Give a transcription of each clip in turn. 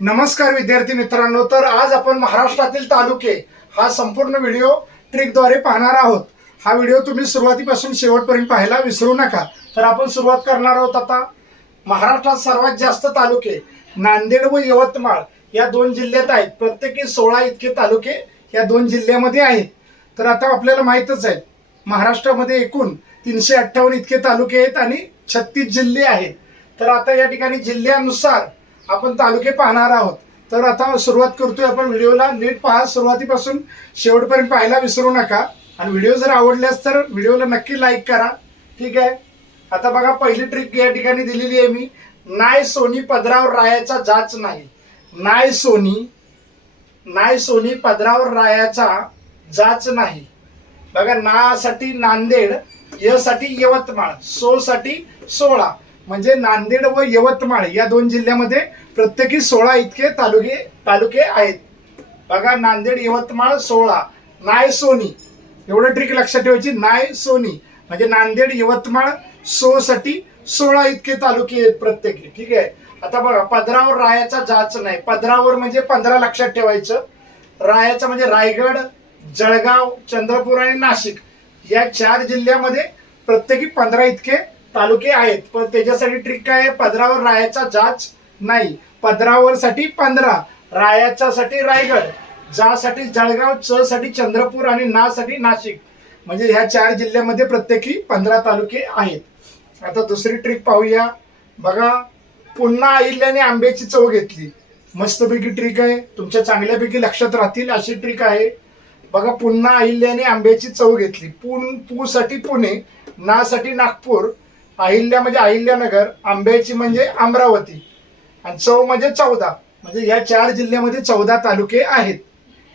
नमस्कार विद्यार्थी मित्रांनो तर आज आपण महाराष्ट्रातील तालुके हा संपूर्ण व्हिडिओ ट्रिकद्वारे पाहणार आहोत. हा व्हिडिओ तुम्ही सुरुवातीपासून शेवटपर्यंत पाहायला विसरू नका. तर आपण सुरुवात करणार आहोत आता. महाराष्ट्रात सर्वात जास्त तालुके नांदेड व यवतमाळ या दोन जिल्ह्यात आहेत. प्रत्येकी सोळा इतके तालुके या दोन जिल्ह्यामध्ये आहेत. तर आता आपल्याला माहीतच आहे महाराष्ट्रामध्ये एकूण तीनशे अठ्ठावन्न इतके तालुके आहेत आणि छत्तीस जिल्हे आहेत. तर आता या ठिकाणी जिल्ह्यानुसार आपण तालुके पाहणार आहोत. तर आता सुरुवात करतोय आपण व्हिडिओला. नीट पहा सुरुवातीपासून शेवटपर्यंत पाहायला विसरू नका. आणि व्हिडिओ जर आवडल्यास तर व्हिडिओला नक्की लाईक करा. ठीक आहे? आता बघा पहिली ट्रिक या ठिकाणी दिलेली आहे मी. नाय सोनी पदरावर रायाचा जाच नाही. नाय सोनी नाय सोनी पदरावर रायाचा जाच नाही. बघा ना साठी नांदेड य साठी यवतमाळ सो साठी सोळा. म्हणजे नांदेड व यवतमाळ या दोन जिल्ह्यामध्ये प्रत्येकी सोळा इतके तालुके तालुके आहेत. बघा नांदेड यवतमाळ सोळा. नाय सोनी. एवढं ट्रिक लक्षात ठेवायची. नाय सोनी. म्हणजे नांदेड यवतमाळ सो साठी सोळा इतके तालुके आहेत प्रत्येकी. ठीक आहे? आता बघा पदरावर रायाचा जाच नाही. पदरावर म्हणजे पंधरा लक्षात ठेवायचं. रायाचं म्हणजे रायगड जळगाव चंद्रपूर आणि नाशिक या चार जिल्ह्यामध्ये प्रत्येकी पंधरा इतके तालुके आहेत पण त्याच्यासाठी ट्रिक काय आहे? पदरावर रायाचा जाच नाही. पदरावर साठी पंधरा रायाच्या साठी रायगड जा साठी जळगाव च साठी चंद्रपूर आणि ना साठी नाशिक. म्हणजे ह्या चार जिल्ह्यामध्ये प्रत्येकी पंधरा तालुके आहेत. आता दुसरी ट्रिक पाहूया. बघा पुन्हा अहिल्याने आंब्याची चव घेतली. मस्तपैकी ट्रिक आहे. तुमच्या चांगल्यापैकी लक्षात राहतील अशी ट्रिक आहे. बघा पुन्हा अहिल्याने आंब्याची चव घेतली. पुण पू साठी पुणे ना साठी नागपूर अहिल्या म्हणजे अहिल्यानगर आंब्याची म्हणजे अमरावती आणि चव म्हणजे चौदा. म्हणजे या चार जिल्ह्यामध्ये चौदा तालुके आहेत.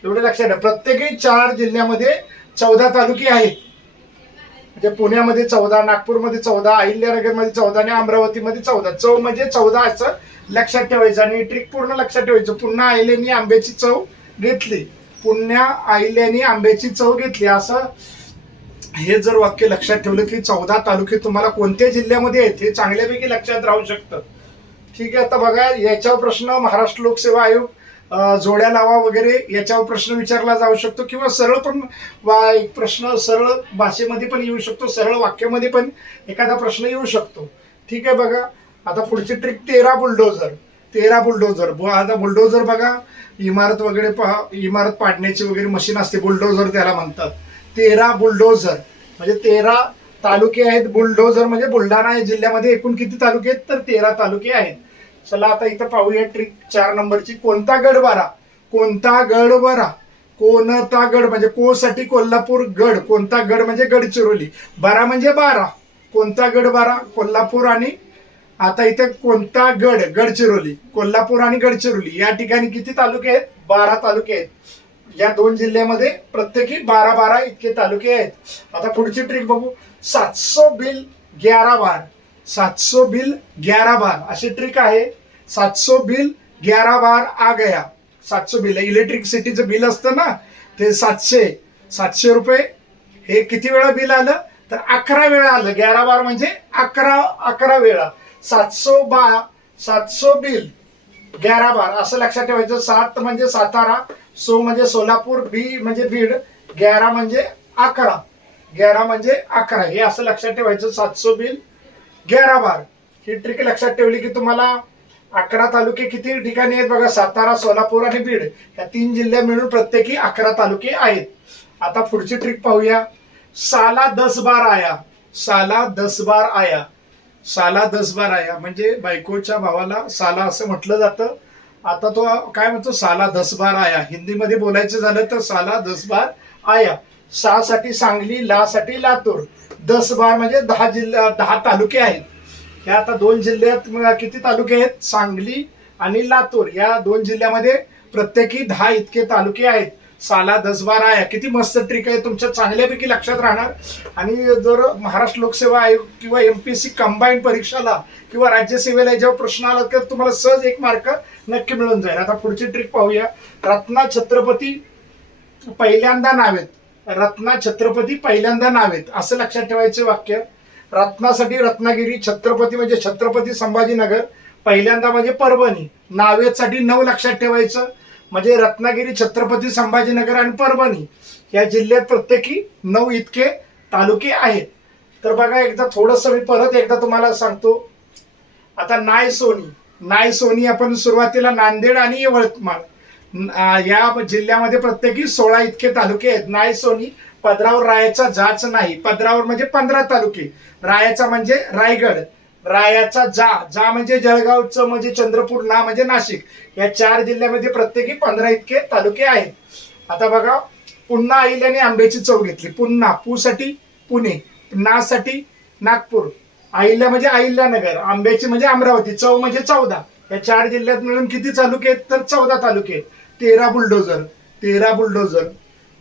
एवढे लक्षात ठेवा. प्रत्येकी चार जिल्ह्यामध्ये चौदा तालुके आहेत. म्हणजे पुण्यामध्ये चौदा नागपूरमध्ये चौदा अहिल्यानगरमध्ये चौदा आणि अमरावतीमध्ये चौदा. चव म्हणजे चौदा असं लक्षात ठेवायचं. आणि ट्रिक पूर्ण लक्षात ठेवायचं. पुन्हा अहिल्यानी आंब्याची चव घेतली. पुण्या अहिल्यानी आंब्याची चव घेतली. असं हे जर वाक्य लक्षात ठेवलं की चौदा तालुके तुम्हाला कोणत्या जिल्ह्यामध्ये आहेत हे चांगल्यापैकी लक्षात राहू शकतं. ठीक आहे आता बघा याच्यावर प्रश्न महाराष्ट्र लोकसेवा आयोग जोड्या लावा वगैरे याच्यावर प्रश्न विचारला जाऊ शकतो किंवा सरळ पण वा एक प्रश्न सरळ भाषेमध्ये पण येऊ शकतो सरळ वाक्यामध्ये पण एखादा प्रश्न येऊ शकतो. ठीक आहे बघा आता पुढची ट्रिक तेरा बुलडोझर तेरा बुलडोझर बु- आता बुलडोझर बघा इमारत वगैरे पहा इमारत पाडण्याची वगैरे मशीन असते बुलडोझर त्याला म्हणतात. तेरा बुलडोझर. म्हणजे तेरा तालुके आहेत बुलडोझर म्हणजे बुलढाणा जिल्ह्यामध्ये एकूण किती तालुके आहेत? तर तेरा तालुके आहेत. चला आता इथं पाहूया ट्रिक चार नंबरची. कोणता गड बारा कोणता गड बरा कोणता गड म्हणजे कोसाठी कोल्हापूर गड. कोणता गड म्हणजे गडचिरोली. बारा म्हणजे बारा. कोणता गड बारा? कोल्हापूर आणि आता इथे कोणता गड? गडचिरोली. कोल्हापूर आणि गडचिरोली. या ठिकाणी किती तालुके आहेत? बारा तालुके आहेत. या दोन जिल्ह्यामध्ये प्रत्येकी बारा बारा इतके तालुके आहेत. आता पुढची ट्रिक बघू. सातसो बिल ग्यारा बार सातसो बिल ग्यारा बार अशी ट्रिक आहे. सातसो बिल ग्यारा बार आ गया. सातसो बिल. इलेक्ट्रिसिटीचं बिल असतं ना ते सातशे. सातशे रुपये. हे किती वेळा बिल आलं? तर अकरा वेळा आलं. ग्यारा बार म्हणजे अकरा अकरा वेळा. सातसो बा सातसो बिल. ग्यारा बार असं लक्षात ठेवायचं. सात म्हणजे सातारा. सो म्हणजे सोलापूर बी म्हणजे बीड ग्यारा म्हणजे अकरा. ग्यारा म्हणजे अकरा. हे असं लक्षात ठेवायचं सातसो बिल ग्यारा बार. ही ट्रिक लक्षात ठेवली की तुम्हाला अकरा तालुके किती ठिकाणी आहेत बघा? सातारा सोलापूर आणि बीड. या तीन जिल्ह्या मिळून प्रत्येकी अकरा तालुके आहेत. आता पुढची ट्रिक पाहूया. साला दस बार आया. साला दस बार आया. साला दस बार आया. म्हणजे बायकोच्या भावाला साला असं म्हटलं जातं. आता तो काय म्हणतो साला दसबार आया. हिंदीमध्ये बोलायचं झालं तर साला दसबार आया. सा साठी सांगली ला साठी लातूर. दस बार म्हणजे दहा जिल्हा दहा तालुके आहेत. ह्या आता दोन जिल्ह्यात किती तालुके आहेत? सांगली आणि लातूर. या दोन जिल्ह्यामध्ये प्रत्येकी दहा इतके तालुके आहेत. साला दस बारा आहे. किती मस्त ट्रिक आहे. तुमच्या चांगल्यापैकी लक्षात राहणार. आणि जर महाराष्ट्र लोकसेवा आयोग किंवा M P S C combine परीक्षाला किंवा राज्यसेवेला याच्यावर प्रश्न आला तर तुम्हाला सहज एक मार्क नक्की मिळून जाईल. आता पुढची ट्रिक पाहूया. रत्ना छत्रपती पहिल्यांदा नावेत. रत्ना छत्रपती पहिल्यांदा नावेत. असं लक्षात ठेवायचे वाक्य. रत्नासाठी रत्नागिरी छत्रपती म्हणजे छत्रपती संभाजीनगर पहिल्यांदा म्हणजे परभणी. नावेसाठी नऊ लक्षात ठेवायचं. म्हणजे रत्नागिरी छत्रपती संभाजीनगर आणि परभणी या जिल्ह्यात प्रत्येकी नऊ इतके तालुके आहेत. तर बघा एकदा थोडंसं मी परत एकदा तुम्हाला सांगतो. आता नाय सोनी नाय सोनी आपण सुरुवातीला नांदेड आणि यवतमाळ या जिल्ह्यामध्ये प्रत्येकी सोळा इतके तालुके आहेत. नाय सोनी पदरावर रायाचा जाच नाही. पदरावर म्हणजे पंधरा तालुके. रायाचा म्हणजे रायगड. रायाचा जा जा म्हणजे जळगावचं म्हणजे चंद्रपूर ना म्हणजे नाशिक या चार जिल्ह्यामध्ये प्रत्येकी पंधरा इतके तालुके आहेत. आता बघा पुन्हा अहिल्याने आंब्याची चव घेतली. पुन्हा पू साठी पुणे नासाठी नागपूर अहिल्या म्हणजे अहिल्यानगर आंब्याची म्हणजे अमरावती चौ म्हणजे चौदा. या चार जिल्ह्यात मिळून किती तालुके आहेत? तर चौदा तालुके आहेत. तेरा बुलडोजर तेरा बुलडोजर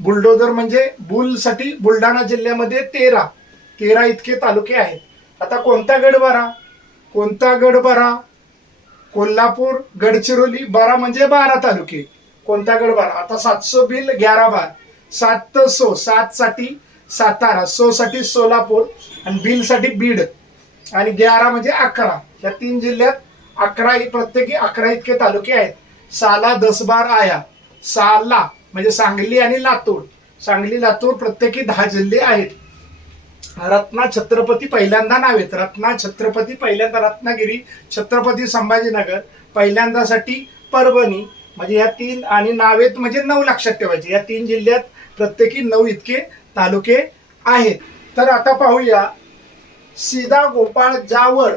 बुलडोजर म्हणजे बुलसाठी बुलढाणा जिल्ह्यामध्ये तेरा तेरा इतके तालुके आहेत. आता कोणता गड बरा? कोणता गड बरा? कोल्हापूर गडचिरोली बारा म्हणजे बारा तालुके. कोणता गड बारा? आता सातसो बिल ग्यारा बार. सात सो सात साठी सातारा सो साठी सोलापूर आणि बिलसाठी बीड. आणि ग्यारा म्हणजे अकरा. या तीन जिल्ह्यात अकरा प्रत्येकी अकरा इतके तालुके आहेत. साला दसबार आया. साला म्हणजे सांगली आणि लातूर. सांगली लातूर प्रत्येकी दहा जिल्हे आहेत. रत्ना छत्रपती पहिल्यांदा नावेत रत्ना छत्रपती पहिल्यांदा रत्नागिरी छत्रपती संभाजीनगर पहिल्यांदासाठी परभणी. म्हणजे या तीन आणि नावेत म्हणजे नऊ लक्षात ठेवायचे. या तीन जिल्ह्यात प्रत्येकी नऊ इतके तालुके आहेत. तर आता पाहूया. सीधा गोपाळ जावर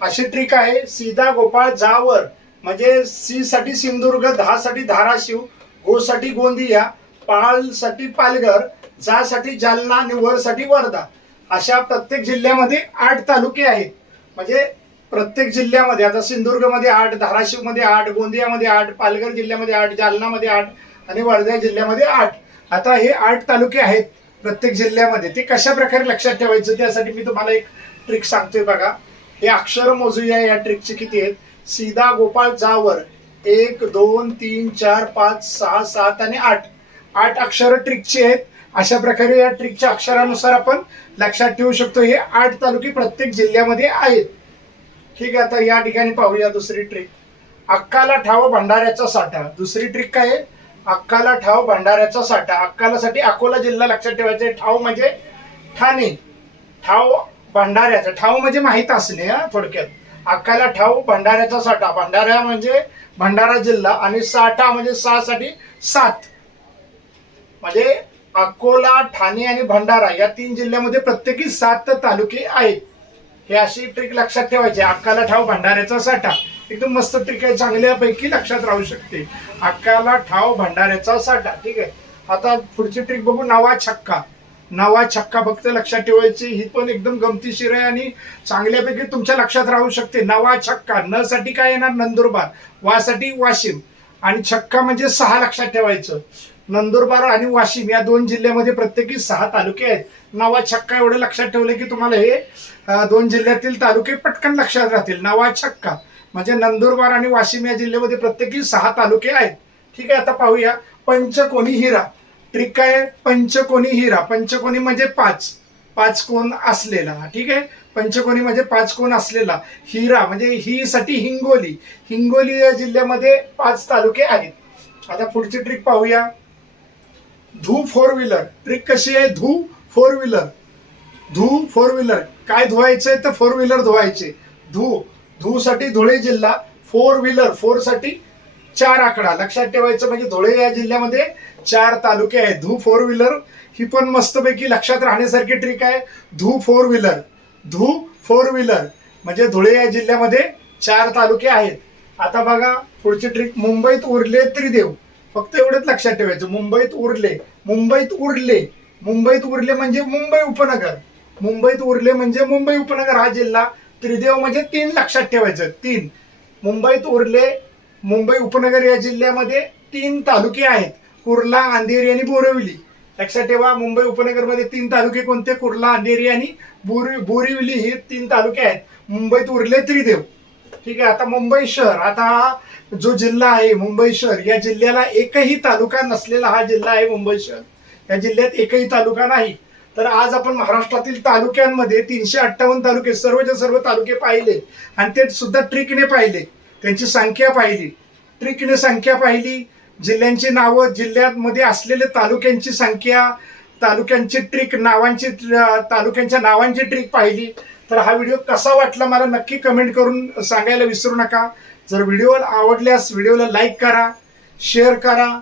अशी ट्रिक आहे. सीधा गोपाळ जावर म्हणजे सी साठी सिंधुदुर्ग दहा साठी धाराशिव गो साठी गोंदिया पाळसाठी पालघर जासाठी जालना आणि वरसाठी वर्धा अशा प्रत्येक जिल्ह्यामध्ये आठ तालुके आहेत. म्हणजे प्रत्येक जिल्ह्यामध्ये आता सिंधुदुर्गमध्ये आठ धाराशिवमध्ये आठ गोंदियामध्ये आठ पालघर जिल्ह्यामध्ये आठ जालनामध्ये आठ आणि वर्धा जिल्ह्यामध्ये आठ. आता हे आठ तालुके आहेत प्रत्येक जिल्ह्यामध्ये. ते कशा प्रकारे लक्षात ठेवायचं त्यासाठी मी तुम्हाला एक ट्रिक सांगतोय बघा. हे अक्षर मोजूया या ट्रिकचे किती आहेत? सीधा गोपाळ जावर एक दोन तीन चार पाच सहा सात आणि आठ. आठ अक्षर ट्रिकची आहेत. अशा प्रकारे या ट्रिकच्या अक्षरानुसार आपण लक्षात ठेवू शकतो. हे आठ तालुके प्रत्येक जिल्ह्यामध्ये आहेत. ठीक आहे आता या ठिकाणी पाहूया दुसरी ट्रिक. अक्काला ठाव भंडाऱ्याचा साठा. दुसरी ट्रिक काय आहे? अक्काला ठाव भंडाऱ्याचा साठा. अक्कालासाठी अकोला जिल्हा लक्षात ठेवायचा ठाव म्हणजे ठाणे. ठाव भंडाऱ्याचा. ठाव म्हणजे माहीत असणे हा थोडक्यात. अक्काला ठाव भंडाऱ्याचा साठा. भंडारा म्हणजे भंडारा जिल्हा आणि साठा म्हणजे सहा साठी सात. म्हणजे अकोला ठाणे आणि भंडारा या तीन जिल्ह्यामध्ये प्रत्येकी सात तालुके आहेत. हे अशी ट्रिक लक्षात ठेवायची अक्काला ठाव भंडाऱ्याचा साठा. एकदम मस्त ट्रिक आहे. चांगल्यापैकी लक्षात राहू शकते. अक्काला ठाव भंडाऱ्याचा साठा. ठीक आहे. आता पुढची ट्रिक बघू. नवा छक्का. नवा छक्का फक्त लक्षात ठेवायची. ही पण एकदम गमतीशीर आहे आणि चांगल्यापैकी तुमच्या लक्षात राहू शकते. नवा छक्का. न साठी काय येणार? नंदुरबार. वासाठी वाशिम. आणि छक्का म्हणजे सहा लक्षात ठेवायचं. नंदुरबार आणि वाशिम या दोन जिल्ह्यामध्ये प्रत्येकी सहा तालुके आहेत. नवा छक्का एवढे लक्षात ठेवले की तुम्हाला हे दोन जिल्ह्यातील तालुके पटकन लक्षात राहतील. नवा छक्का म्हणजे नंदुरबार आणि वाशिम या जिल्ह्यामध्ये प्रत्येकी सहा तालुके आहेत. ठीक आहे आता पाहूया. पंचकोनी हिरा. ट्रिक काय पंचकोनी हिरा. पंचकोनी म्हणजे पाच. पाच कोण असलेला. ठीक आहे? पंचकोनी म्हणजे पाच कोण असलेला. हिरा म्हणजे ही साठी हिंगोली. हिंगोली या जिल्ह्यामध्ये पाच तालुके आहेत. आता पुढची ट्रिक पाहूया. धू फोर व्हीलर. ट्रिक कशी आहे? धू फोर व्हीलर. धू फोर व्हीलर. काय धुवायचंय तर फोर व्हीलर धुवायचे. धू. धू साठी धुळे जिल्हा फोर व्हीलर. फोरसाठी चार आकडा. लक्षात ठेवायचं म्हणजे धुळे या जिल्ह्यामध्ये चार तालुके आहेत. धू फोर व्हीलर ही पण मस्तपैकी लक्षात राहण्यासारखी ट्रिक आहे. धू फोर व्हीलर. धू फोर व्हीलर. म्हणजे धुळे या जिल्ह्यामध्ये चार तालुके आहेत. आता बघा पुढची ट्रिक. मुंबईत उरले त्रिदेव. फक्त एवढंच लक्षात ठेवायचं. मुंबईत उरले मुंबईत उरले. मुंबईत उरले म्हणजे मुंबई उपनगर. मुंबईत उरले म्हणजे मुंबई उपनगर हा जिल्हा. त्रिदेव म्हणजे तीन लक्षात ठेवायचं. तीन. मुंबईत उरले मुंबई उपनगर या जिल्ह्यामध्ये तीन तालुके आहेत. कुर्ला अंधेरी आणि बोरिवली. लक्षात ठेवा मुंबई उपनगरमध्ये तीन तालुके कोणते? कुर्ला अंधेरी आणि बोरी बोरिवली हे तीन तालुके आहेत. मुंबईत उरले त्रिदेव. ठीक आहे आता मुंबई शहर. आता हा जो जिल्हा आहे मुंबई शहर या जिल्ह्याला एकही तालुका नसलेला हा जिल्हा आहे मुंबई शहर. या जिल्ह्यात एकही तालुका नाही. तर आज आपण महाराष्ट्रातील तालुक्यांमध्ये तीनशे अठ्ठावन्न तालुके सर्वच्या सर्व तालुके पाहिले आणि ते सुद्धा ट्रिकने पाहिले. त्यांची संख्या पाहिली. ट्रिकने संख्या पाहिली. जिल्ह्यांची नावं जिल्ह्यामध्ये असलेले तालुक्यांची संख्या तालुक्यांची ट्रिक नावांची तालुक्यांच्या नावांची ट्रिक पाहिली. तर हा व्हिडिओ कसा वाटला मला नक्की कमेंट करून सांगायला विसरू नका. जर व्हिडिओ आवडल्यास व्हिडिओला लाईक करा शेअर करा.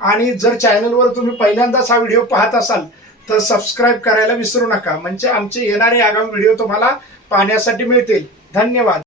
आणि जर चॅनलवर तुम्ही पहिल्यांदाच हा व्हिडिओ पाहत असाल तर सबस्क्राईब करायला विसरू नका. म्हणजे आमचे येणारे आगामी व्हिडिओ तुम्हाला पाहण्यासाठी मिळतील. धन्यवाद.